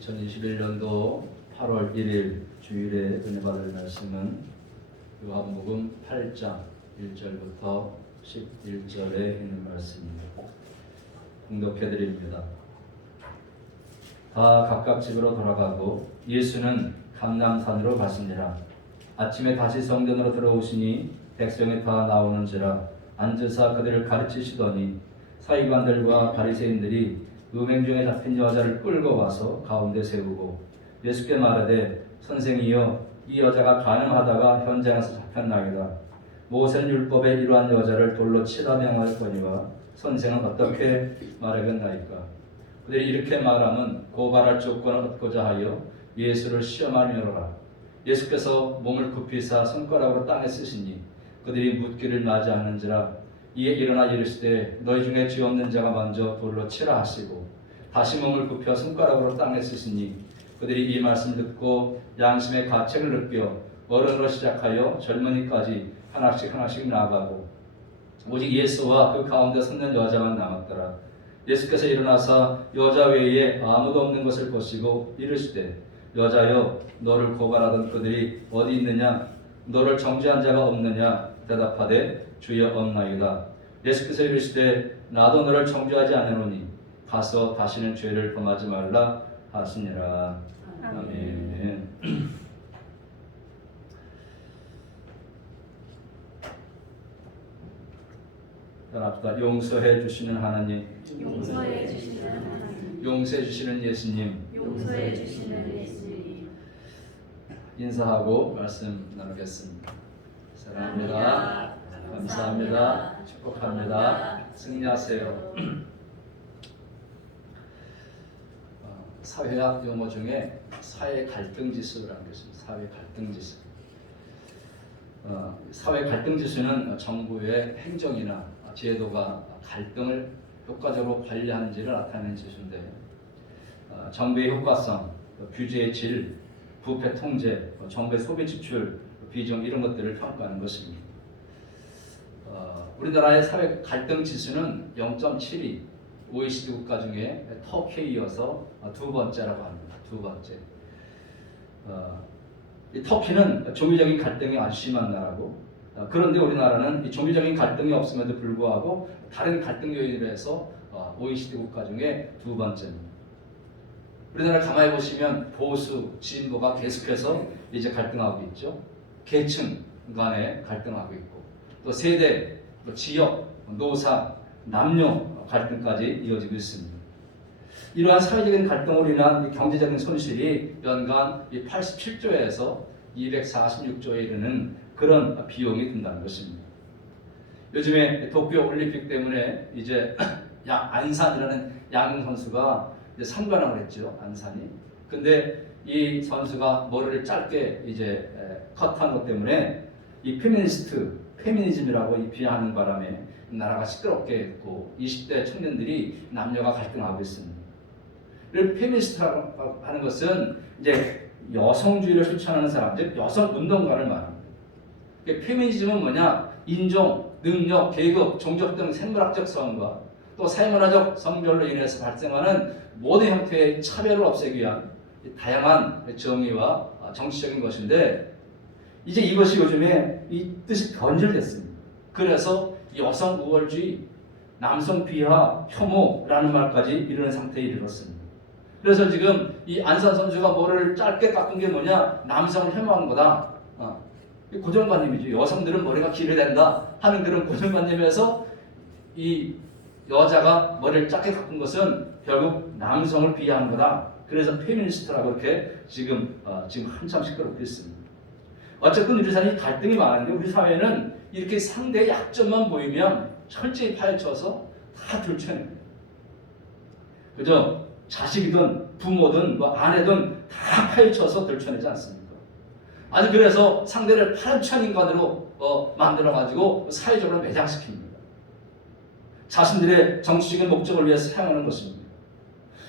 2021년도 8월 1일 주일에 은혜 받을 말씀은 요한복음 8장 1절부터 11절에 있는 말씀입니다. 공독해 드립니다. 다 각각 집으로 돌아가고 예수는 감람산으로 가시니라. 아침에 다시 성전으로 들어오시니 백성이 다 나오는지라 앉으사 그들을 가르치시더니 사이관들과 바리새인들이 음행 중에 잡힌 여자를 끌고 와서 가운데 세우고 예수께 말하되 선생이여 이 여자가 가늠하다가 현장에서 잡혔나이다. 모세는 율법에 이러한 여자를 돌로 치라 명하였거니와 선생은 어떻게 말하겠나이까. 그들이 이렇게 말하면 고발할 조건을 얻고자 하여 예수를 시험하려라. 예수께서 몸을 굽히사 손가락으로 땅에 쓰시니 그들이 묻기를 맞이하는지라. 이에 일어나 이르시되 너희 중에 죄 없는 자가 먼저 돌로 치라 하시고 다시 몸을 굽혀 손가락으로 땅에 쓰시니 그들이 이 말씀 듣고 양심의 가책을 느껴 어른으로 시작하여 젊은이까지 하나씩 나아가고 오직 예수와 그 가운데 섰는 여자만 남았더라. 예수께서 일어나사 여자 외에 아무도 없는 것을 보시고 이르시되 여자여 너를 고발하던 그들이 어디 있느냐? 너를 정죄한 자가 없느냐? 대답하되 주여 없나이다. 예수께서 이르시되 나도 너를 정죄하지 않으노니 가서 다시는 죄를 범하지 말라 하시니라. 아멘. 따라합시다. 용서해 주시는 하나님, 용서해 주시는 하나님, 용서해 주시는 예수님, 용서해 주시는 예수님. 인사하고 말씀 나누겠습니다. 사랑합니다. 감사합니다. 축복합니다. 승리하세요. 사회학 용어 중에 사회 갈등 지수라는 게 있습니다. 사회 갈등 지수. 사회 갈등 지수는 정부의 행정이나 제도가 갈등을 효과적으로 관리하는지를 나타내는 지수인데, 정부의 효과성, 규제의 질, 부패 통제, 정부의 소비 지출, 비중 이런 것들을 평가하는 것입니다. 우리나라의 사회 갈등 지수는 0.72, OECD 국가 중에 터키에 이어서 두 번째라고 합니다. 두 번째. 이 터키는 종교적인 갈등이 아주 심한 나라고, 그런데 우리나라는 이 종교적인 갈등이 없음에도 불구하고 다른 갈등 요인으로 해서 OECD 국가 중에 두 번째입니다. 우리나라 가만히 보시면 보수, 진보가 계속해서 이제 갈등하고 있죠. 계층 간에 갈등하고 있고, 또 세대, 또 지역, 노사, 남녀 갈등까지 이어지고 있습니다. 이러한 사회적인 갈등으로 인한 경제적인 손실이 연간 87조에서 246조에 이르는 그런 비용이 든다는 것입니다. 요즘에 도쿄 올림픽 때문에 이제 안산이라는 야구 선수가 이제 상관왕을 했죠. 안산이. 근데 이 선수가 머리를 짧게 이제 컷한 것 때문에 이 페미니즘이라고 비하하는 바람에 나라가 시끄럽게 했고 20대 청년들이 남녀가 갈등하고 있습니다. 페미니스트라고 하는 것은 이제 여성주의를 실천하는 사람, 즉 여성 운동가를 말합니다. 페미니즘은 뭐냐? 인종, 능력, 계급, 종족 등 생물학적 성과 또 사회문화적 성별로 인해서 발생하는 모든 형태의 차별을 없애기 위한 다양한 정의와 정치적인 것인데, 이제 이것이 요즘에 이 뜻이 변질됐습니다. 그래서 여성 우월주의, 남성 비하, 혐오라는 말까지 이르는 상태에 이르렀습니다. 그래서 지금 이 안산 선수가 머리를 짧게 깎은 게 뭐냐? 남성을 혐오한 거다. 고정관념이죠. 여성들은 머리가 길어야 된다 하는 그런 고정관념에서 이 여자가 머리를 짧게 깎은 것은 결국 남성을 비하한 거다. 그래서 페미니스트라고 이렇게 지금 한참 시끄럽고 있습니다. 어쨌든 우리 사회에 갈등이 많은데 우리 사회는 이렇게 상대의 약점만 보이면 철저히 파헤쳐서 다 들춰냅니다. 그죠? 자식이든 부모든 아내든 다 파헤쳐서 들춰내지 않습니까? 아니 그래서 상대를 파렴치한 인간으로 만들어가지고 사회적으로 매장시킵니다. 자신들의 정치적인 목적을 위해서 사용하는 것입니다.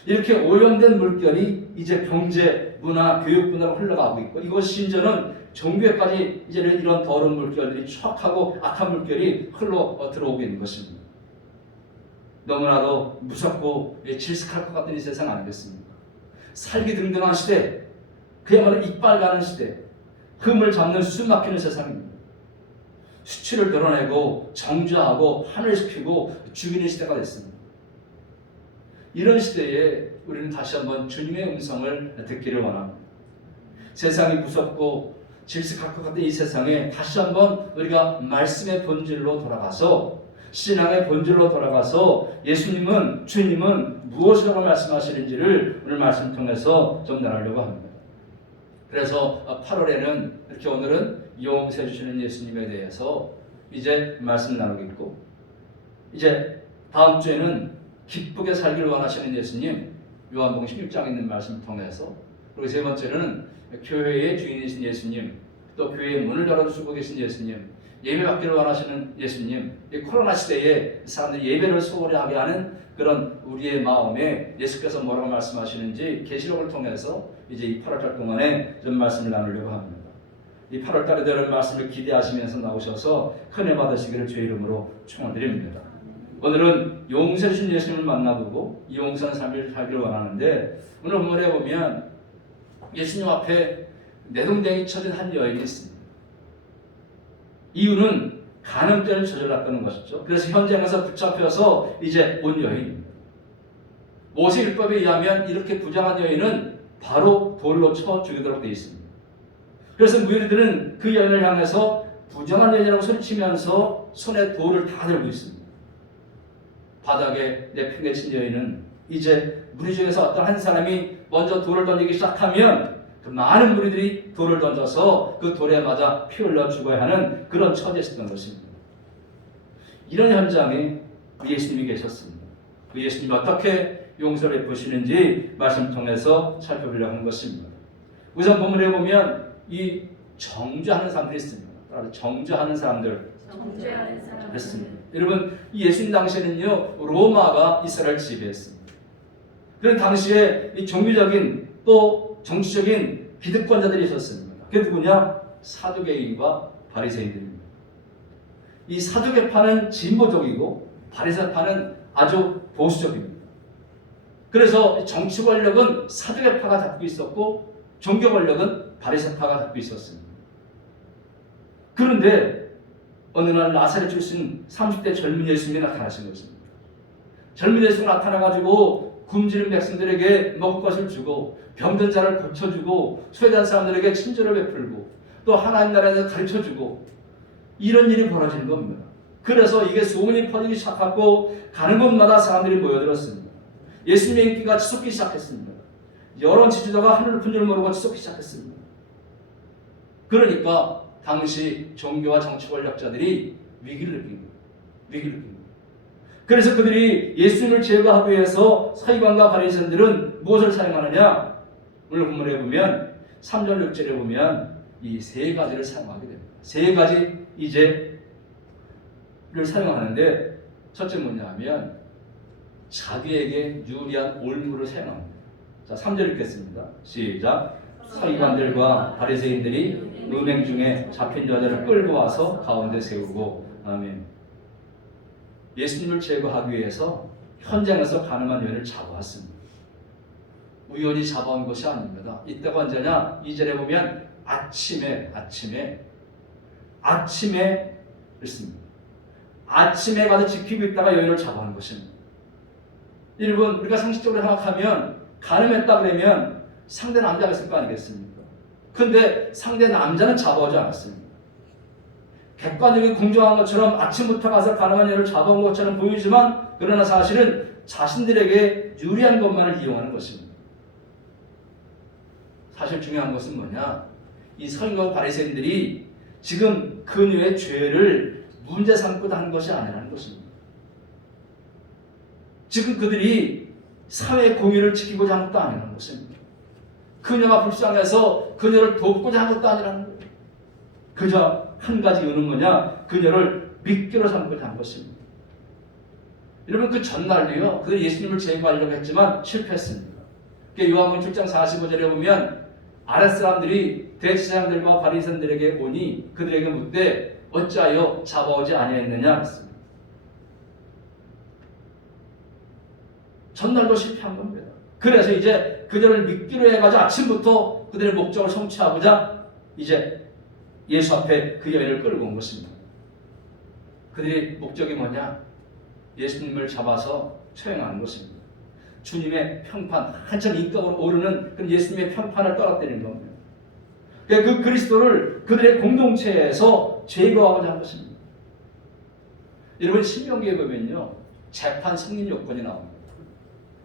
이렇게 오염된 물결이 이제 경제, 문화, 교육 분야로 흘러가고 있고, 이것이 심지어는 종교에까지 이제 이런 더러운 물결들이 추악하고 악한 물결이 흘러 들어오고 있는 것입니다. 너무나도 무섭고 질색할 것 같은 이 세상 아니겠습니까? 살기등등한 시대, 그야말로 이빨 가는 시대, 흠을 잡는 숨 막히는 세상입니다. 수치를 드러내고 정죄하고 환멸시키고 죽이는 시대가 됐습니다. 이런 시대에 우리는 다시 한번 주님의 음성을 듣기를 원합니다. 세상이 무섭고 질식할 것 같은 이 세상에 다시 한번 우리가 말씀의 본질로 돌아가서, 신앙의 본질로 돌아가서 예수님은, 주님은 무엇이라고 말씀하시는지를 오늘 말씀 통해서 좀 나누려고 합니다. 그래서 8월에는 이렇게 오늘은 용서해 주시는 예수님에 대해서 이제 말씀 나누겠고, 이제 다음 주에는 기쁘게 살기를 원하시는 예수님, 요한복음 16장에 있는 말씀 통해서, 그리고 세 번째는 교회의 주인이신 예수님, 또 교회의 문을 열어주시고 계신 예수님, 예배받기를 원하시는 예수님, 이 코로나 시대에 사람들이 예배를 소홀히 하게 하는 그런 우리의 마음에 예수께서 뭐라고 말씀하시는지 계시록을 통해서 이제 이 8월달 동안에 좀 말씀을 나누려고 합니다. 이 8월달에 되는 말씀을 기대하시면서 나오셔서 큰애 받으시기를 주의 이름으로 축원드립니다. 오늘은 용서해 주신 예수님을 만나보고 이 용서하는 삶을 살기를 원하는데, 오늘 본문에 보면 예수님 앞에 내동댕이 쳐진 한 여인이 있습니다. 이유는 간음죄를 저질렀다는 것이죠. 그래서 현장에서 붙잡혀서 이제 온 여인입니다. 모세율법에 의하면 이렇게 부정한 여인은 바로 돌로 쳐 죽이도록 되어 있습니다. 그래서 무리들은 그 여인을 향해서 부정한 여인이라고 소리치면서 손에 돌을 다 들고 있습니다. 바닥에 내팽개친 여인은 이제 무리 중에서 어떤 한 사람이 먼저 돌을 던지기 시작하면 그 많은 무리들이 돌을 던져서 그 돌에 맞아 피 흘려 죽어야 하는 그런 처지였던 것입니다. 이런 현장에 예수님이 계셨습니다. 그 예수님이 어떻게 용서를 베푸시는지 말씀 통해서 살펴보려고 하는 것입니다. 우선 본문에 보면 이 정죄하는 사람들이 있습니다. 정죄하는 사람들 했습니다. 여러분, 이 예수님 당시에는요, 로마가 이스라엘 지배했습니다. 그런 당시에 이 종교적인 또 정치적인 기득권자들이 있었습니다. 그게 누구냐? 사두개인과 바리새인들입니다. 이 사두개파는 진보적이고 바리새파는 아주 보수적입니다. 그래서 정치 권력은 사두개파가 잡고 있었고 종교 권력은 바리새파가 잡고 있었습니다. 그런데 어느 날 나사렛 출신 30대 젊은 예수님이 나타나신 것입니다. 젊은 예수가 나타나가지고 굶주린 백성들에게 먹을 것을 주고 병든 자를 고쳐주고 소외된 사람들에게 친절을 베풀고 또 하나님 나라에서 가르쳐주고 이런 일이 벌어지는 겁니다. 그래서 이게 소문이 퍼지기 시작하고 가는 곳마다 사람들이 모여들었습니다. 예수님의 인기가 치솟기 시작했습니다. 여론 지지도가 하늘을 푼 줄 모르고 치솟기 시작했습니다. 그러니까 당시 종교와 정치 권력자들이 위기를 느낍니다. 그래서 그들이 예수님을 제거하기 위해서 서기관과 바리새인들은 무엇을 사용하느냐? 오늘 본문에 보면 3절 6절에 보면 이 세 가지를 사용하게 됩니다. 세 가지 이제를 사용하는데, 첫째 뭐냐면 자기에게 유리한 올무를 사용합니다. 자, 3절 읽겠습니다. 시작. 서기관들과 바리새인들이 은행 중에 잡힌 여자를 끌고 와서 가운데 세우고. 아멘. 예수님을 제거하기 위해서 현장에서 가늠한 여인을 잡아왔습니다. 우연히 잡아온 것이 아닙니다. 이때가 언제냐? 2절에 보면 아침에 있습니다. 아침에 가서 지키고 있다가 여인을 잡아온 것입니다. 여러분, 우리가 상식적으로 생각하면 가늠했다 그러면 상대 남자가 있을 거 아니겠습니까? 근데 상대 남자는 잡아오지 않았습니다. 객관적인 공정한 것처럼 아침부터 가서 가늠한 여인을 잡아온 것처럼 보이지만, 그러나 사실은 자신들에게 유리한 것만을 이용하는 것입니다. 사실 중요한 것은 뭐냐? 이 서기관과 바리새인들이 지금 그녀의 죄를 문제 삼고자 하는 것이 아니라는 것입니다. 지금 그들이 사회 공의를 지키고자 하는 것도 아니라는 것입니다. 그녀가 불쌍해서 그녀를 돕고자 하는 것도 아니라는 거예요. 그저 한 가지 이유는 뭐냐? 그녀를 미끼로 삼고자 한 것입니다. 여러분, 그 전날도요, 그들이 예수님을 제거하려고 했지만 실패했습니다. 요한복음 7장 45절에 보면 아랫사람들이 대제사장들과 바리새인들에게 오니 그들에게 묻되 어찌하여 잡아오지 아니했느냐 했습니다. 전날도 실패한 겁니다. 그래서 이제 그들을 믿기로 해가지고 아침부터 그들의 목적을 성취하고자 이제 예수 앞에 그 여인을 끌고 온 것입니다. 그들의 목적이 뭐냐? 예수님을 잡아서 처형하는 것입니다. 주님의 평판, 한참 인격으로 오르는 그 예수님의 평판을 떨어뜨리는 겁니다. 그 그리스도를 그들의 공동체에서 제거하고자 한 것입니다. 여러분 신명기에 보면요, 재판 승인 요건이 나옵니다.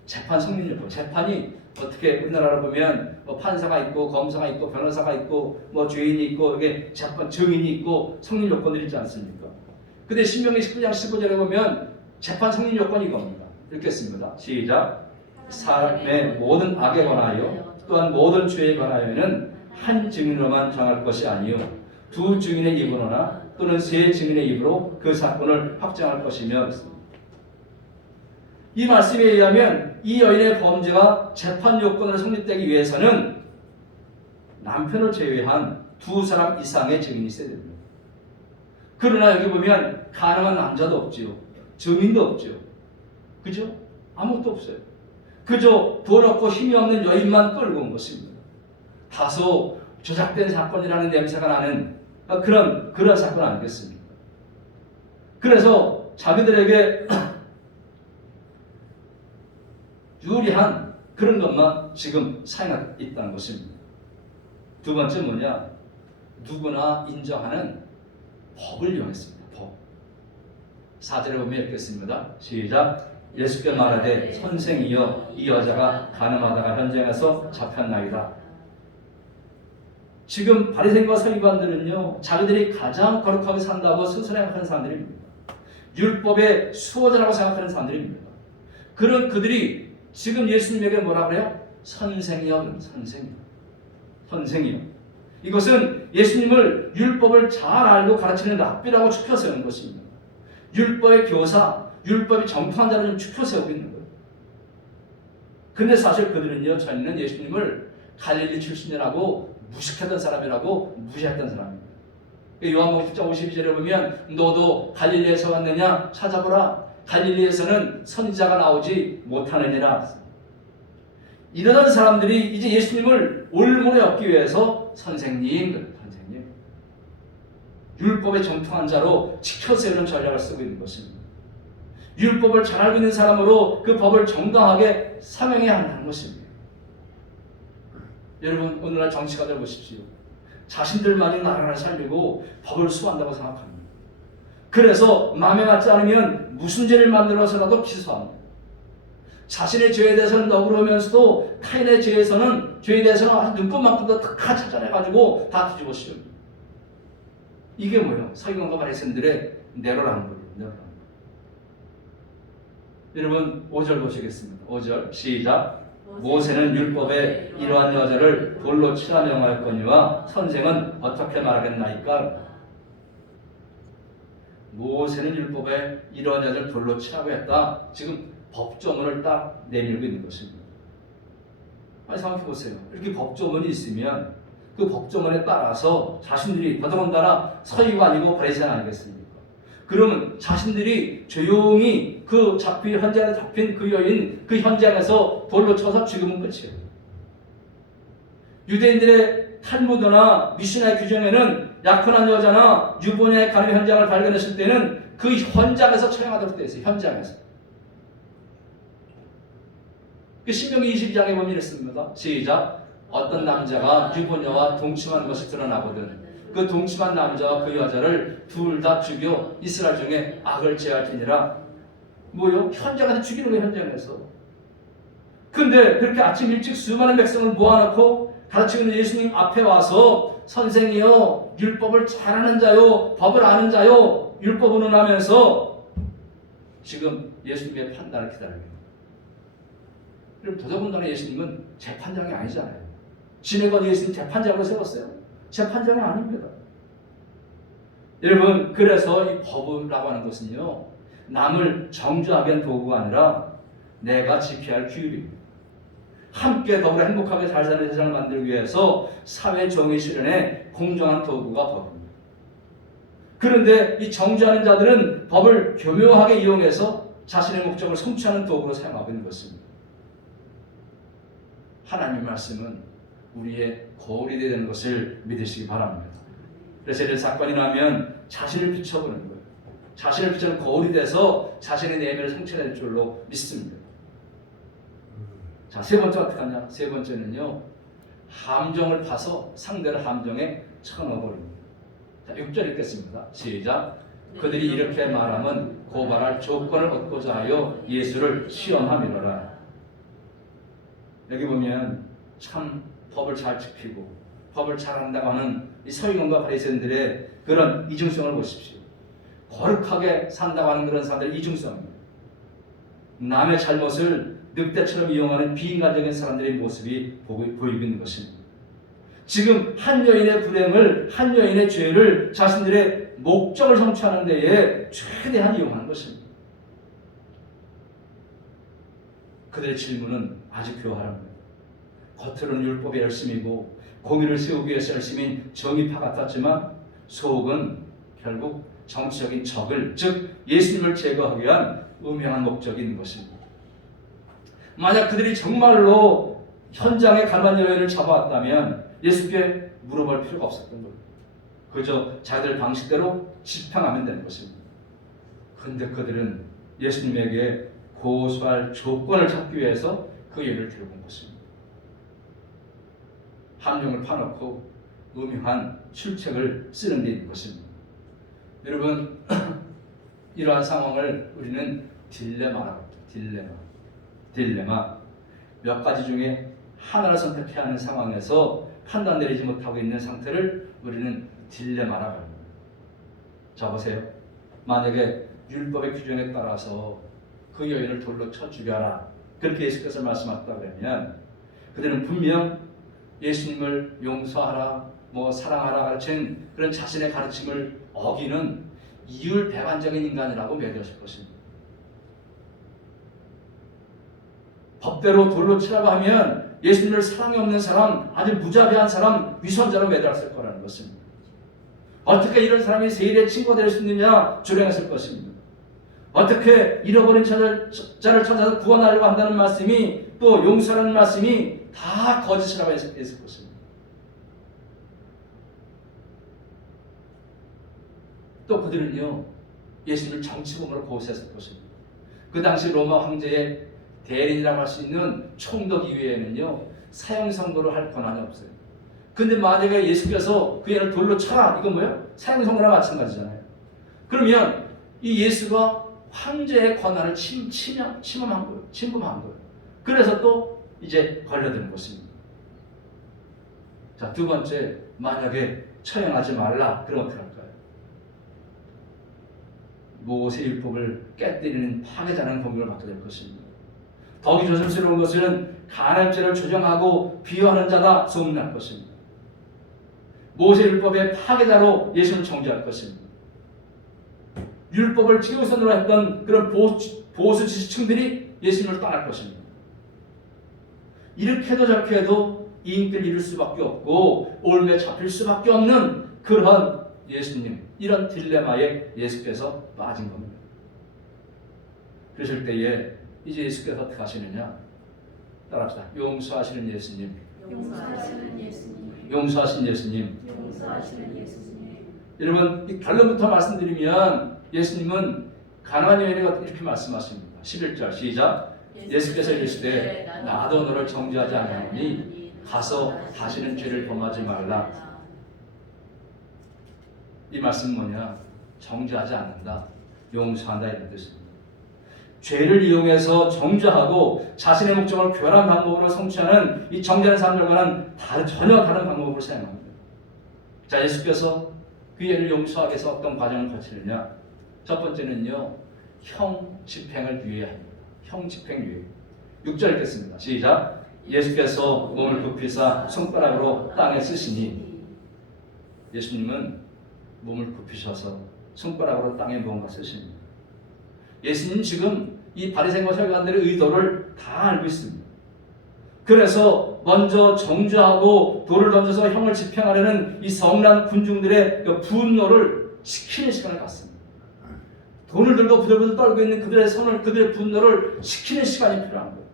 재판 승인 요건. 재판이 어떻게 우리나라로 보면 뭐 판사가 있고 검사가 있고 변호사가 있고 뭐 죄인이 있고 이게 재판 증인이 있고 승인 요건들이 있지 않습니까? 근데 신명기 19장 15절에 보면 재판 승인 요건이 이겁니다. 읽겠습니다. 시작. 사람의 모든 악에 관하여 또한 모든 죄에 관하여는 한 증인으로만 정할 것이 아니요 두 증인의 입으로나 또는 세 증인의 입으로 그 사건을 확정할 것이며 이 말씀에 의하면 이 여인의 범죄가 재판 요건으로 성립되기 위해서는 남편을 제외한 두 사람 이상의 증인이 있어야 됩니다. 그러나 여기 보면 가능한 남자도 없지요. 증인도 없죠. 그죠? 아무것도 없어요. 그저 돈 없고 힘이 없는 여인만 끌고 온 것입니다. 다소 조작된 사건이라는 냄새가 나는 그런 사건 아니겠습니까? 그래서 자기들에게 유리한 그런 것만 지금 사용하고 있다는 것입니다. 두 번째 뭐냐? 누구나 인정하는 법을 이용했습니다. 법. 4절에 보면 읽겠습니다. 시작. 예수께 말하되 선생이여 이 여자가 가늠하다가 현장에서 잡혔나이다. 지금 바리새인과 서기관들은요, 자기들이 가장 거룩하게 산다고 스스로 생각하는 사람들입니다. 율법의 수호자라고 생각하는 사람들입니다. 그런 그들이 지금 예수님에게 뭐라 그래요? 선생이여, 선생이여, 선생이여. 이것은 예수님을 율법을 잘 알고 가르치는 랍비라고 추켜 세우는 것입니다. 율법의 교사, 율법이 정통한 자를 좀 추켜 세우고 있는 거예요. 근데 사실 그들은요, 저희는 예수님을 갈릴리 출신이라고 무식했던 사람이라고 무시했던 사람입니다. 요한복음 10장 52절에 보면 너도 갈릴리에서 왔느냐 찾아보라. 갈릴리에서는 선지자가 나오지 못하느니라. 이러던 사람들이 이제 예수님을 올무에 얻기 위해서 선생님, 율법에 정통한 자로 지켜 세우는 전략을 쓰고 있는 것입니다. 율법을 잘 알고 있는 사람으로 그 법을 정당하게 사명해야 한다는 것입니다. 여러분 오늘날 정치가들 보십시오. 자신들만이 나라를 살리고 법을 수호한다고 생각합니다. 그래서 마음에 맞지 않으면 무슨 죄를 만들어서라도 기소합니다. 자신의 죄에 대해서는 너그러우면서도 타인의 죄에 대해서는 아주 눈꽃만큼도 다 찾아내가지고 다 뒤집어 씌웁니다. 이게 뭐예요? 서기관과 바리새인들의 내로라는 거예요. 내로라는 여러분 5절 보시겠습니다. 5절 시작. 모세는 율법에 이러한 여자를 돌로 치라 명하였거니와 선생은 어떻게 말하겠나이까? 모세는 율법에 이러한 여자를 돌로 치라고 했다. 지금 법조문을 딱 내밀고 있는 것입니다. 아니 생각해 보세요. 이렇게 법조문이 있으면 그 법조문에 따라서 자신들이 더더군다나 서기관이고 바리새인 아니겠습니까? 그러면 자신들이 조용히 그 현장에 잡힌 그 여인 그 현장에서 돌로 쳐서 죽으면 끝이에요. 유대인들의 탈무드나 미시나의 규정에는 약혼한 여자나 유부녀의 간음 현장을 발견했을 때는 그 현장에서 처형하도록 되어 있어요. 현장에서. 신명기 22장에 보면 이렇습니다. 시작. 어떤 남자가 유부녀와 동침한 것이 드러나거든 그 동침한 남자와 그 여자를 둘 다 죽여 이스라엘 중에 악을 제할 테니라. 뭐요? 현장에서 죽이는 거예요. 현장에서. 근데 그렇게 아침 일찍 수많은 백성을 모아놓고 가르치고 있는 예수님 앞에 와서 선생이요 율법을 잘하는 자요 법을 아는 자요 율법을 논하면서 지금 예수님의 판단을 기다립니다. 그럼 더더군다나 예수님은 재판장이 아니잖아요. 지네가 예수님 재판장으로 세웠어요? 재판장이 아닙니다. 여러분 그래서 이 법이라고 하는 것은요 남을 정죄하기 위한 도구가 아니라 내가 지켜야 할 규율입니다. 함께 더불어 행복하게 잘 사는 세상을 만들기 위해서 사회 정의 실현에 공정한 도구가 법입니다. 그런데 이 정죄하는 자들은 법을 교묘하게 이용해서 자신의 목적을 성취하는 도구로 사용하고 있는 것입니다. 하나님의 말씀은 우리의 거울이 되는 것을 믿으시기 바랍니다. 그래서 이런 사건이 나면 자신을 비춰보는 거예요. 자신을 비추는 거울이 돼서 자신의 내면을 성취할 줄로 믿습니다. 자, 세 번째 어떻게 하냐? 세 번째는요, 함정을 파서 상대를 함정에 쳐넣어버립니다. 자, 6절 읽겠습니다. 시작. 그들이 이렇게 말하면 고발할 조건을 얻고자 하여 예수를 시험함이로라. 여기 보면 참 법을 잘 지키고 법을 잘한다고 하는 이 서기관과 바리새인들의 그런 이중성을 보십시오. 거룩하게 산다고 하는 그런 사람들의 이중성입니다. 남의 잘못을 늑대처럼 이용하는 비인간적인 사람들의 모습이 보이고 있는 것입니다. 지금 한 여인의 불행을, 한 여인의 죄를 자신들의 목적을 성취하는 데에 최대한 이용하는 것입니다. 그들의 질문은 아주 교활합니다. 겉으로는 율법에 열심이고 공의를 세우기 위해서 열심인 정의파 같았지만 속은 결국 정치적인 적을, 즉 예수님을 제거하기 위한 음행한 목적이 있는 것입니다. 만약 그들이 정말로 현장에 가만 여인을 잡아왔다면 예수께 물어볼 필요가 없었던 거예요. 그저 자기들 방식대로 집행하면 되는 것입니다. 그런데 그들은 예수님에게 고소할 조건을 찾기 위해서 그 여인을 들고 온 것입니다. 함정을 파놓고 음흉한 출책을 쓰는 데 있는 것입니다. 여러분, 이러한 상황을 우리는 딜레마라고 합니다. 딜레마. 몇 가지 중에 하나를 선택해야 하는 상황에서 판단 내리지 못하고 있는 상태를 우리는 딜레마라고 합니다. 자, 보세요. 만약에 율법의 규정에 따라서 그 여인을 돌로 쳐 죽여라, 그렇게 예수께서 말씀하셨다 그러면 그들은 분명 예수님을 용서하라, 사랑하라 가르친 그런 자신의 가르침을 어기는 이율배반적인 인간이라고 매도하실 것입니다. 법대로 돌로 치라고 하면 예수님을 사랑이 없는 사람, 아주 무자비한 사람, 위선자로 매달았을 거라는 것입니다. 어떻게 이런 사람이 세일의 친구가 될 수 있느냐 주장했을 것입니다. 어떻게 잃어버린 자를 찾아서 구원하려고 한다는 말씀이, 또 용서라는 말씀이 다 거짓이라고 했을 것입니다. 또 그들은요, 예수님을 정치범으로 고소했을 것입니다. 그 당시 로마 황제의 대리인이라고 할 수 있는 총독 이외에는요, 사형 선고를 할 권한이 없어요. 근데 만약에 예수께서 그 애를 돌로 쳐라, 이건 뭐예요? 사형 선고랑 마찬가지잖아요. 그러면 이 예수가 황제의 권한을 침범한 거예요. 그래서 또 이제 걸려드는 것입니다. 자, 두 번째, 만약에 처형하지 말라, 그럼 어떻게 할까요? 모세 율법을 깨뜨리는 파괴자라는 공격을 받게 될 것입니다. 더욱이 조심스러운 것은 간음죄를 조정하고 비유하는 자다 소문날 것입니다. 모세 율법의 파괴자로 예수를 정죄할 것입니다. 율법을 최우선으로 했던 그런 보수 지식층들이 예수님을 떠날 것입니다. 이렇게 해도 저렇게 해도 인기를 잃을 수밖에 없고 올매 잡힐 수밖에 없는 그러한 예수님, 이런 딜레마에 예수께서 빠진 겁니다. 그러실 때에 이제 예수께서 어떻게 하시느냐? 따라합시다. 용서하시는 예수님. 용서하시는 예수님. 용서하신 예수님. 용서하시는 예수님. 여러분, 이 결론부터 말씀드리면 예수님은 가나안 여인에게 이렇게 말씀하십니다. 11절 시작. 예수께서 이르시되 나도 너를 정죄하지 아니하노니 가서 다시는 죄를 범하지 말라. 이 말씀은 뭐냐? 정죄하지 않는다, 용서한다, 이런 뜻입니다. 죄를 이용해서 정죄하고 자신의 목적을 교활한 방법으로 성취하는 이 정죄하는 사람들과는 전혀 다른 방법으로 사용합니다. 자, 예수께서 그 예를 용서하기 위해서 어떤 과정을 거치느냐? 첫 번째는요, 형 집행을 유예합니다. 형 집행 유예. 6절 읽겠습니다. 시작. 예수께서 몸을 굽히사 손가락으로 땅에 쓰시니, 예수님은 몸을 굽히셔서 손가락으로 땅에 무언가 쓰십니다. 예수님 지금 이 바리새인과 서기관들의 의도를 다 알고 있습니다. 그래서 먼저 정죄하고 돌을 던져서 형을 집행하려는 이 성난 군중들의 분노를 식히는 시간을 갖습니다. 돈을 들고 부들부들 떨고 있는 그들의 분노를 식히는 시간이 필요한 거예요.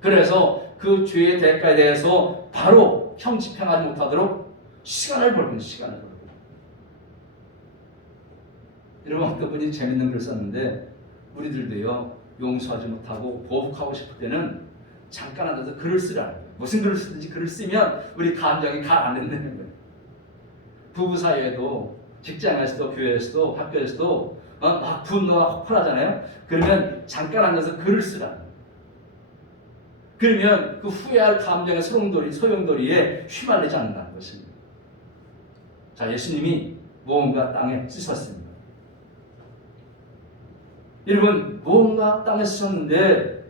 그래서 그 죄의 대가에 대해서 바로 형 집행하지 못하도록 시간을 벌고 시간을 벌고. 여러분 어떤 분이 재밌는 글 썼는데 우리들도요 용서하지 못하고 보복하고 싶을 때는 잠깐 앉아서 글을 쓰라는 거예요. 무슨 글을 쓰든지 글을 쓰면 우리 감정이 가라앉는 거예요. 부부 사이에도 직장에서도 교회에서도 학교에서도 막 분노가 폭발하잖아요. 그러면 잠깐 앉아서 글을 쓰라는 거예요. 그러면 그 후회할 감정의 소용돌이에 휘말리지 않는다는 것입니다. 자, 예수님이 무언가 땅에 쓰셨습니다. 여러분 무언가 땅에 쓰셨는데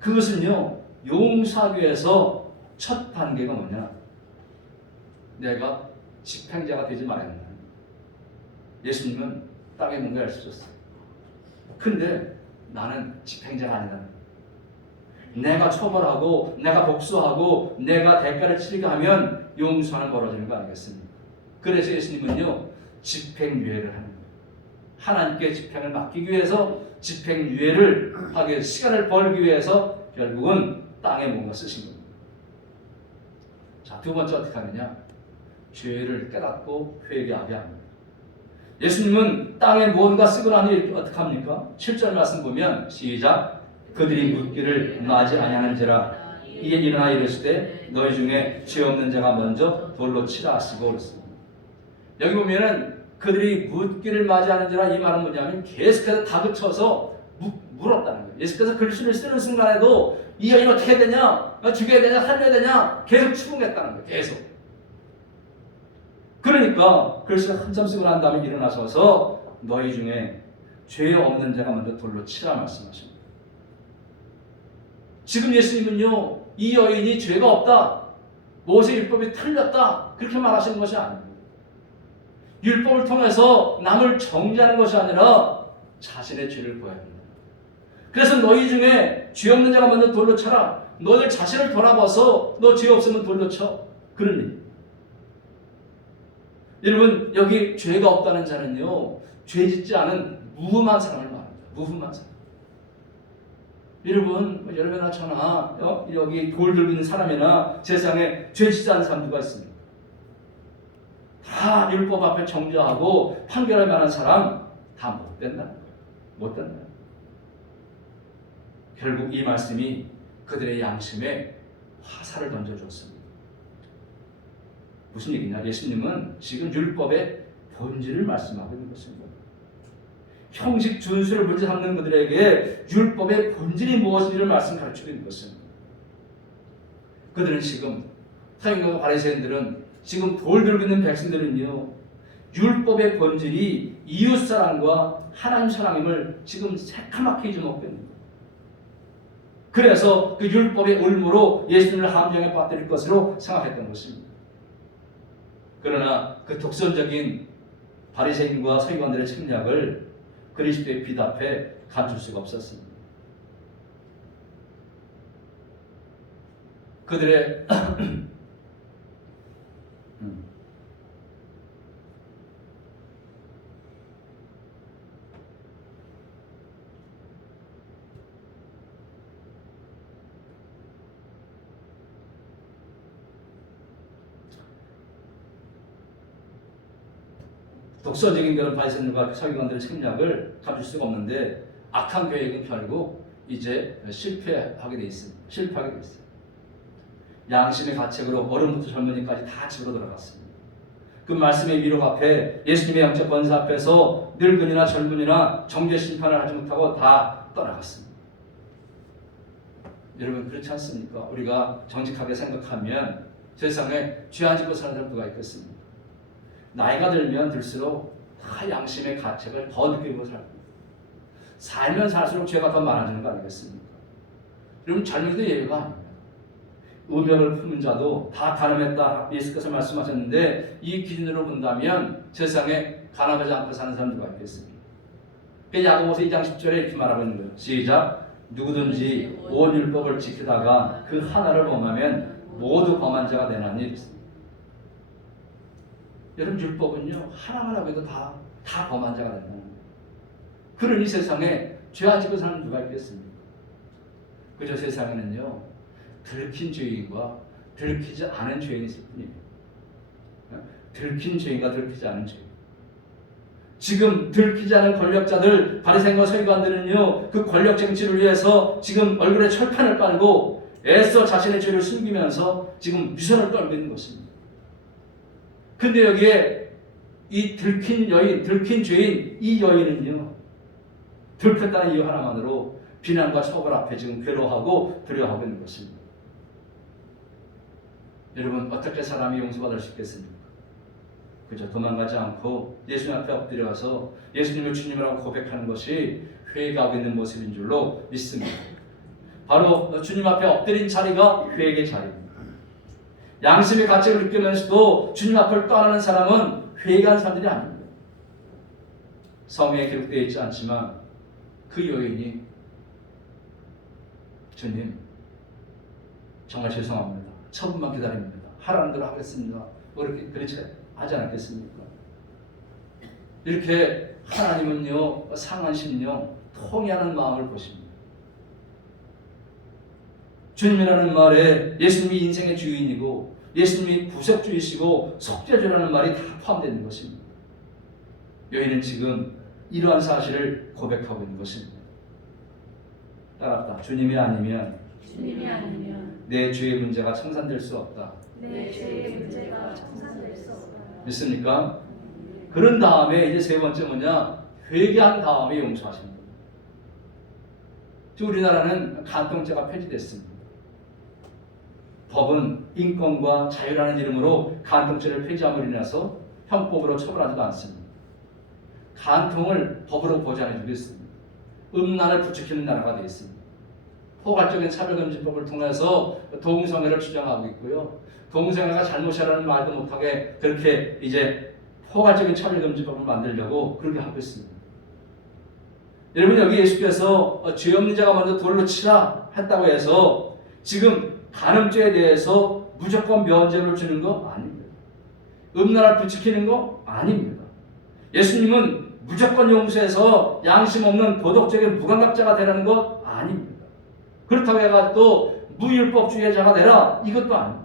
그것은요 용서하기 위해서 첫 단계가 뭐냐? 내가 집행자가 되지 말아야 한다. 예수님은 땅에 뭔가를 쓰셨어요. 근데 나는 집행자가 아니다. 내가 처벌하고 내가 복수하고 내가 대가를 치르게 하면 용서는 벌어지는 거 아니겠습니까? 그래서 예수님은요 집행유예를 하는 거예요. 하나님께 집행을 맡기기 위해서 집행유예를 하기 위해서 시간을 벌기 위해서 결국은 땅에 뭔가 쓰신 겁니다. 자, 두 번째 어떻게 하느냐? 죄를 깨닫고 회개하게 합니다. 예수님은 땅에 무언가 쓰고 나니 어떻게 합니까? 7절 말씀 보면 시작. 그들이 묻기를 맞이 아니하는지라 이에 일어나 이르시되 너희 중에 죄 없는 자가 먼저 돌로 치라 하시고 그렇습니다. 여기 보면은 그들이 묻기를 맞이하는지라 이 말은 뭐냐면 계속해서 다그쳐서 물었다는 거예요. 예수께서 글씨를 쓰는 순간에도 이 여인 어떻게 해야 되냐? 죽여야 되냐? 살려야 되냐? 계속 추궁했다는 거예요. 계속. 그러니까 글씨를 한참 쓰고 난 다음에 일어나셔서 너희 중에 죄 없는 자가 먼저 돌로 치라 말씀하십니다. 지금 예수님은요 이 여인이 죄가 없다, 모세 율법이 틀렸다 그렇게 말하시는 것이 아닙니다. 율법을 통해서 남을 정죄하는 것이 아니라 자신의 죄를 보여야 합니다. 그래서 너희 중에 죄 없는 자가 먼저 돌로 쳐라. 너들 자신을 돌아봐서 너 죄 없으면 돌로 쳐. 그러니 여러분 여기 죄가 없다는 자는요 죄 짓지 않은 무흠한 사람을 말합니다. 무흠한 사람. 여러분 여러분이나 저나 여기 돌 들고 있는 사람이나 세상에 죄 짓지 않은 사람 누가 있습니까? 다 율법 앞에 정죄하고 판결할 만한 사람 다 못 된다. 못 된다. 결국 이 말씀이 그들의 양심에 화살을 던져줬습니다. 무슨 얘기냐? 예수님은 지금 율법의 본질을 말씀하고 있는 것입니다. 형식 준수를 문제 삼는 그들에게 율법의 본질이 무엇인지를 가르치고 있는 것입니다. 그들은 지금 서기관과 바리새인들은 지금 돌 들고 있는 백성들은요 율법의 본질이 이웃사랑과 하나님 사랑임을 지금 새카맣게 잊어먹고 있는 거예요. 그래서 그 율법의 올무로 예수님을 함정에 빠뜨릴 것으로 생각했던 것입니다. 그러나 그 독선적인 바리새인과 서기관들의 책략을 그리스도의 빛 앞에 감출 수가 없었습니다. 그들의 독서적인 그런 바리새인들과 서기관들의 책략을 감출 수가 없는데 악한 계획은 결국 이제 실패하게 돼 있습니다. 실패하게 돼 있어요. 양심의 가책으로 어른부터 젊은이까지 다 집으로 들어갔습니다. 그 말씀의 위로 앞에 예수님의 영적 권세 앞에서 늙은이나 젊은이나 정죄 심판을 하지 못하고 다 떠나갔습니다. 여러분 그렇지 않습니까? 우리가 정직하게 생각하면 세상에 죄 안 짓고 사는 사람 누가 있겠습니까? 나이가 들면 들수록 다 양심의 가책을 더 느끼고 살고 살면 살수록 죄가 더 많아지는 거 아니겠습니까? 여러분 젊은이도 예외가 아닙니다. 음욕을 품은 자도 다 가늠했다 예수께서 말씀하셨는데 이 기준으로 본다면 세상에 가늠하지 않고 사는 사람 누가 있겠습니까? 야고보서 2장 10절에 이렇게 말하고 있는 거예요. 시작. 누구든지 온 율법을 지키다가 그 하나를 범하면 모두 범한 자가 되나니. 여러분 율법은요 하나만 하고 해도 다 범한 자가 된다는 거예요. 그러니 세상에 죄 안 짓고 사는 누가 있겠습니까? 그저 세상에는요 들킨 죄인과 들키지 않은 죄인이 있을 뿐이에요. 들킨 죄인과 들키지 않은 죄인. 지금 들키지 않은 권력자들, 바리새인과 서기관들은요, 그 권력 쟁취를 위해서 지금 얼굴에 철판을 깔고 애써 자신의 죄를 숨기면서 지금 위선을 떨고 있는 것입니다. 근데 여기에 이 들킨 여인, 들킨 죄인, 이 여인은요, 들켰다는 이유 하나만으로 비난과 처벌 앞에 지금 괴로워하고 두려워하고 있는 것입니다. 여러분, 어떻게 사람이 용서받을 수 있겠습니까? 그저 도망가지 않고 예수님 앞에 엎드려서 예수님을 주님이라고 고백하는 것이 회개하고 있는 모습인 줄로 믿습니다. 바로 주님 앞에 엎드린 자리가 회개의 자리입니다. 양심의 가책을 느끼면서도 주님 앞을 떠나는 사람은 회개한 사람들이 아닙니다. 성경에 기록되어 있지 않지만 그 여인이 주님 정말 죄송합니다. 처분만 기다립니다. 하라는 대로 하겠습니다. 그렇지 하지 않겠습니까? 이렇게 하나님은요, 상한 심령, 통회하는 마음을 보십니다. 주님이라는 말에 예수님이 인생의 주인이고 예수님이 구속주이시고 속죄주라는 말이 다 포함되는 것입니다. 여인은 지금 이러한 사실을 고백하고 있는 것입니다. 따라합니다. 주님이 아니면 내 죄의 문제가 청산될 수 없다. 내 죄의 문제가 청산될 수 없다. 믿습니까? 그런 다음에 이제 세 번째 뭐냐? 회개한 다음에 용서하십니다. 우리나라는 간통죄가 폐지됐습니다. 법은 인권과 자유라는 이름으로 간통죄를 폐지함으로 인해서 형법으로 처벌하지도 않습니다. 간통을 법으로 보장해주고 있습니다. 음란을 부추기는 나라가 되어 있습니다. 포괄적인 차별금지법을 통해서 동성애를 주장하고 있고요. 동성애가 잘못이라는 말도 못하게 그렇게 이제 포괄적인 차별금지법을 만들려고 그렇게 하고 있습니다. 여러분, 여기 예수께서 죄 없는 자가 먼저 돌로 치라 했다고 해서 지금 간음죄에 대해서 무조건 면죄를 주는 거 아닙니다. 음란을 부추기는 거 아닙니다. 예수님은 무조건 용서해서 양심 없는 도덕적인 무감각자가 되라는 것 아닙니다. 그렇다고 해가 또 무율법주의자가 되라, 이것도 아닙니다.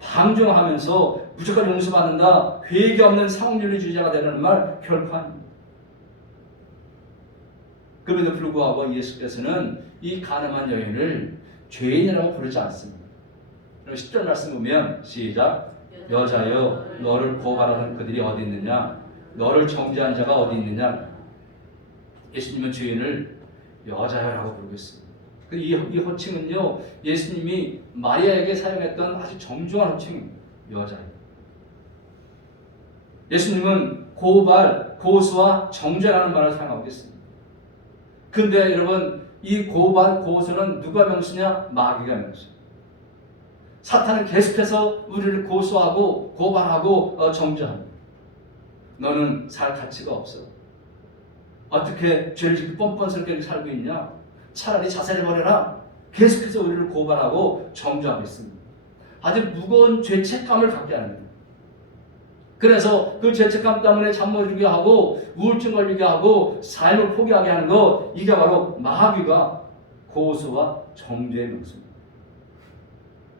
방종하면서 무조건 용서받는다, 회개 없는 상업윤리주의자가 되라는 말 결코 아닙니다. 그럼에도 불구하고 예수께서는 이 가늠한 여인을 죄인이라고 부르지 않습니다. 10절 말씀 보면 시작. 여자여, 너를 고발하는 그들이 어디 있느냐? 너를 정죄한 자가 어디 있느냐? 예수님은 죄인을 여자여라고 부르고 있습니다. 이 호칭은요, 예수님이 마리아에게 사용했던 아주 정중한 호칭입니다. 여자여. 예수님은 고발, 고소와 정죄라는 말을 사용하고 있습니다. 근데 여러분, 이 고발, 고소는 누가 명수냐? 마귀가 명수. 사탄은 계속해서 우리를 고소하고 고발하고 정죄합니다. 너는 살 가치가 없어. 어떻게 죄를 짓고 뻔뻔스럽게 살고 있냐? 차라리 자살을 버려라. 계속해서 우리를 고발하고 정죄하고 있습니다. 아주 무거운 죄책감을 갖게 합니다. 그래서 그 죄책감 때문에 잠 못 이루게 하고 우울증 걸리게 하고 삶을 포기하게 하는 것, 이게 바로 마귀가 고소와 정죄의 명수입니다.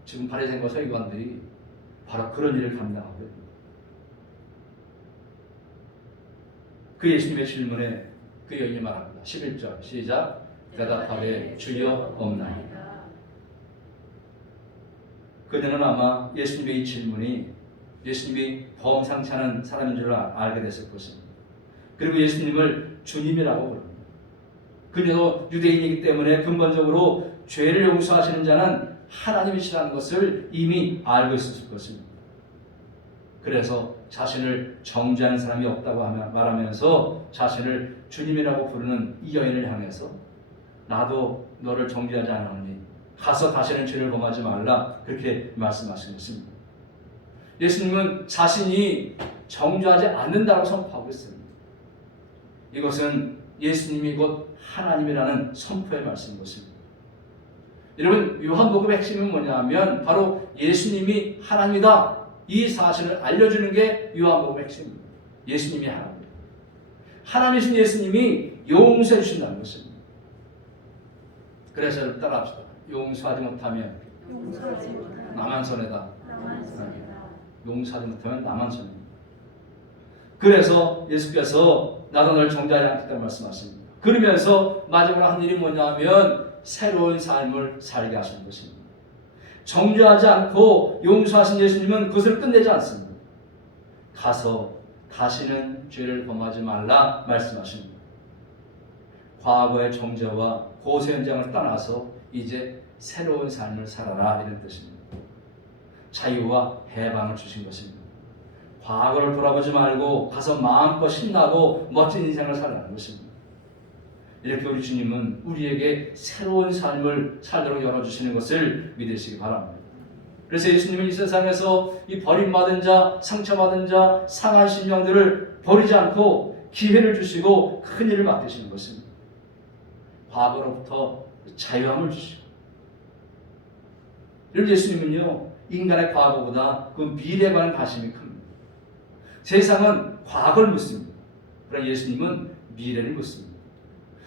지금 바리새인과 서기관들이 바로 그런 일을 감당하고 있습니다. 그 예수님의 질문에 그 여인이 말합니다. 11절 시작. 대답하되 주여 없나이다. 그녀는 아마 예수님의 이 질문이 예수님이 범상치 않은 사람인 줄 알게 됐을 것입니다. 그리고 예수님을 주님이라고 부릅니다. 그녀도 유대인이기 때문에 근본적으로 죄를 용서하시는 자는 하나님이시라는 것을 이미 알고 있었을 것입니다. 그래서 자신을 정죄하는 사람이 없다고 말하면서 자신을 주님이라고 부르는 이 여인을 향해서 나도 너를 정죄하지 않았니? 가서 다시는 죄를 범하지 말라, 그렇게 말씀하신 것입니다. 예수님은 자신이 정죄하지 않는다고 선포하고 있습니다. 이것은 예수님이 곧 하나님이라는 선포의 말씀인 것입니다. 여러분, 요한복음의 핵심은 뭐냐면 바로 예수님이 하나님이다, 이 사실을 알려주는 게 요한복음의 핵심입니다. 예수님이 하나님입니다. 하나님이신 예수님이 용서해 주신다는 것입니다. 그래서 따라합시다. 용서하지 못하면 용서하지 못하면 나만 손해다. 나만 손해다. 용서하지 못하면 나만 손해다. 그래서 예수께서 나도 널 정죄하지 않겠다고 말씀하십니다. 그러면서 마지막으로 한 일이 뭐냐면 새로운 삶을 살게 하시는 것입니다. 정죄하지 않고 용서하신 예수님은 그것을 끝내지 않습니다. 가서 다시는 죄를 범하지 말라 말씀하십니다. 과거의 정죄와 고소 현장을 떠나서 이제 새로운 삶을 살아라 이런 뜻입니다. 자유와 해방을 주신 것입니다. 과거를 돌아보지 말고 가서 마음껏 신나고 멋진 인생을 살아가는 것입니다. 이렇게 우리 주님은 우리에게 새로운 삶을 살도록 열어주시는 것을 믿으시기 바랍니다. 그래서 예수님은 이 세상에서 이 버림받은 자, 상처받은 자, 상한 심령들을 버리지 않고 기회를 주시고 큰 일을 맡기시는 것입니다. 과거로부터 자유함을 주시고, 그리고 예수님은요 인간의 과거보다 그 미래에 관한 관심이 큽니다. 세상은 과거를 묻습니다. 그러나 예수님은 미래를 묻습니다.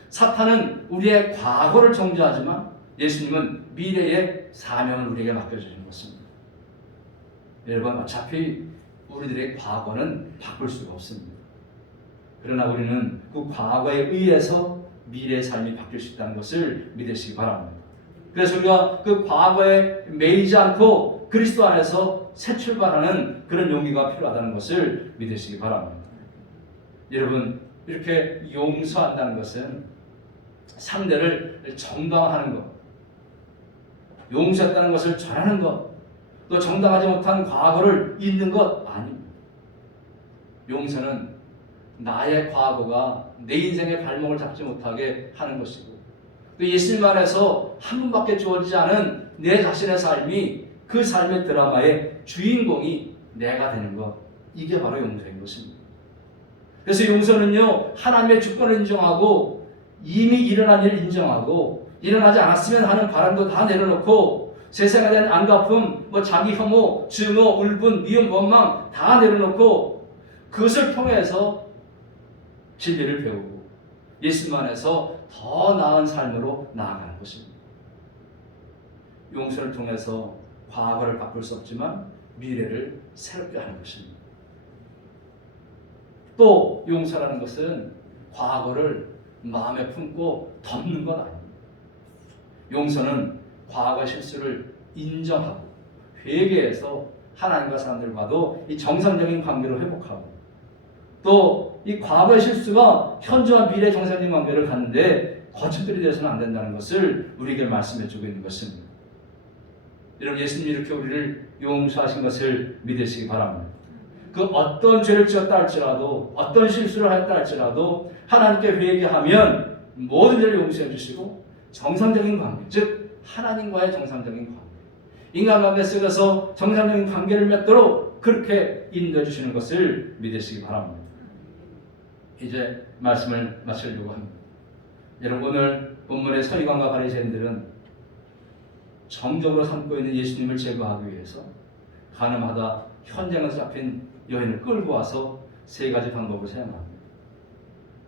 사탄은 우리의 과거를 정죄하지만 예수님은 미래의 사명을 우리에게 맡겨주시는 것입니다. 여러분, 어차피 우리들의 과거는 바꿀 수가 없습니다. 그러나 우리는 그 과거에 의해서 미래의 삶이 바뀔 수 있다는 것을 믿으시기 바랍니다. 그래서 우리가 그 과거에 매이지 않고 그리스도 안에서 새 출발하는 그런 용기가 필요하다는 것을 믿으시기 바랍니다. 여러분, 이렇게 용서한다는 것은 상대를 정당화하는 것, 용서했다는 것을 전하는 것, 또 정당하지 못한 과거를 잊는 것 아닙니다. 용서는 나의 과거가 내 인생의 발목을 잡지 못하게 하는 것이고, 또 예수님 안에서 한 번밖에 주어지지 않은 내 자신의 삶이 그 삶의 드라마의 주인공이 내가 되는 것, 이게 바로 용서인 것입니다. 그래서 용서는요 하나님의 주권을 인정하고 이미 일어난 일을 인정하고 일어나지 않았으면 하는 바람도 다 내려놓고 세상에 대한 안갚음, 자기 혐오, 증오, 울분, 미움, 원망 다 내려놓고 그것을 통해서 진리를 배우고 예수님 안에서 더 나은 삶으로 나아가는 것입니다. 용서를 통해서 과거를 바꿀 수 없지만 미래를 새롭게 하는 것입니다. 또 용서라는 것은 과거를 마음에 품고 덮는 것 아닙니다. 용서는 과거 실수를 인정하고 회개해서 하나님과 사람들과도 이 정상적인 관계를 회복하고, 또 이 과거의 실수가 현재와 미래의 정상적인 관계를 갖는데 거짓들이 되어서는 안 된다는 것을 우리에게 말씀해주고 있는 것입니다. 여러분, 예수님이 이렇게 우리를 용서하신 것을 믿으시기 바랍니다. 그 어떤 죄를 지었다 할지라도, 어떤 실수를 했다 할지라도 하나님께 회개하면 모든 죄를 용서해 주시고 정상적인 관계, 즉 하나님과의 정상적인 관계, 인간관계 속에서 정상적인 관계를 맺도록 그렇게 인도해 주시는 것을 믿으시기 바랍니다. 이제 말씀을 마치려고 합니다. 여러분, 오늘 본문의 서기관과 바리새인들은 정적으로 삼고 있는 예수님을 제거하기 위해서 가늠하다 현장에서 잡힌 여인을 끌고 와서 세 가지 방법을 사용합니다.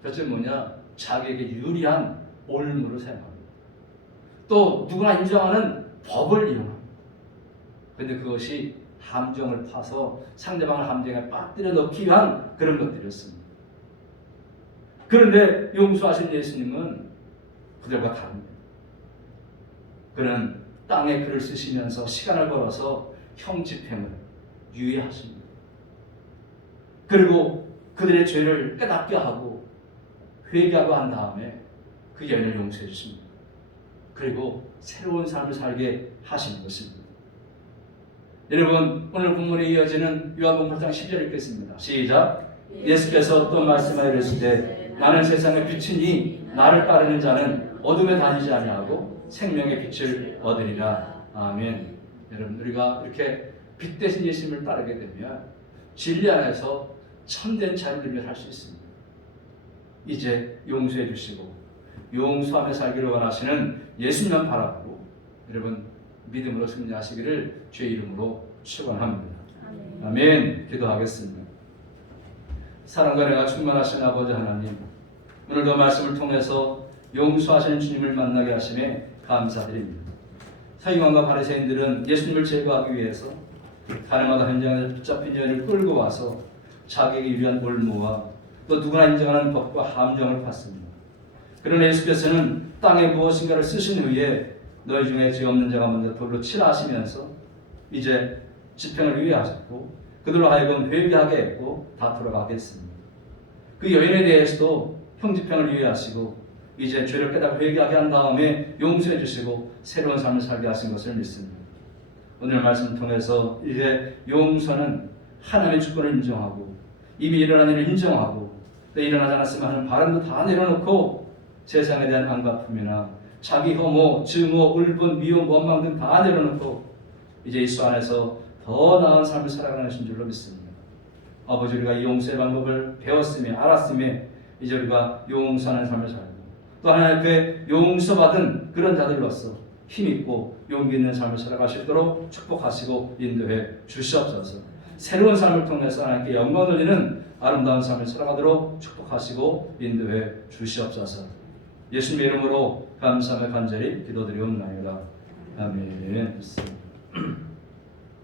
그것이 뭐냐? 자기에게 유리한 올무를 사용합니다. 또 누구나 인정하는 법을 이용합니다. 그런데 그것이 함정을 파서 상대방을 함정에 빠뜨려 넣기 위한 그런 것들이었습니다. 그런데 용서하신 예수님은 그들과 다릅니다. 그는 땅에 글을 쓰시면서 시간을 벌어서 형 집행을 유예하십니다. 그리고 그들의 죄를 깨닫게 하고 회개하고 한 다음에 그 여인을 용서해 주십니다. 그리고 새로운 삶을 살게 하시는 것입니다. 여러분, 오늘 본문에 이어지는 요한복음 8장 10절 읽겠습니다. 시작. 예수께서 또 말씀하여 이르시되 나는 세상의 빛이니 나를 따르는 자는 어둠에 다니지 아니하고 생명의 빛을 얻으리라. 아멘. 여러분, 우리가 이렇게 빛 대신 예수님을 따르게 되면 진리 안에서 참된 자유를 누리며 살 수 있습니다. 이제 용서해 주시고 용서하며 살기를 원하시는 예수님만 바라보고 여러분 믿음으로 승리하시기를 주의 이름으로 축원합니다. 아멘. 기도하겠습니다. 사랑과 은혜가 충만하신 아버지 하나님, 오늘도 말씀을 통해서 용서하시는 주님을 만나게 하심에 감사드립니다. 서기관과 바리새인들은 예수님을 제거하기 위해서 가늠하다 현장에서 붙잡힌 여인을 끌고 와서 자기에게 유리한 올무와 또 누구나 인정하는 법과 함정을 팠습니다. 그러나 예수께서는 땅에 무엇인가를 쓰신 후에 너희 중에 죄 없는 자가 먼저 돌로 치라 하시면서 이제 집행을 유예하셨고 그들로 하여금 회개하게 했고 다 돌아가게 했습니다. 그 여인에 대해서도 형집행을 유예하시고 이제 죄를 깨닫고 회개하게 한 다음에 용서해 주시고 새로운 삶을 살게 하신 것을 믿습니다. 오늘 말씀을 통해서 이제 용서는 하나님의 주권을 인정하고 이미 일어난 일을 인정하고 또 일어나지 않았으면 하는 바람도 다 내려놓고 세상에 대한 안갚음이나 자기 혐오, 증오, 울분, 미움, 원망 등 다 내려놓고 이제 예수 안에서 더 나은 삶을 살아가는 줄로 믿습니다. 아버지, 우리가 이 용서의 방법을 배웠으며 알았으며 이제 우리가 용서하는 삶을 살고 또 하나님 앞에 용서받은 그런 자들로서 힘있고 용기 있는 삶을 살아갈 수 있도록 축복하시고 인도해 주시옵소서. 새로운 삶을 통해서 하나님께 영광 돌리는 아름다운 삶을 살아가도록 축복하시고 인도해 주시옵소서. 예수님의 이름으로 감사하며 간절히 기도드리옵나이다. 아멘.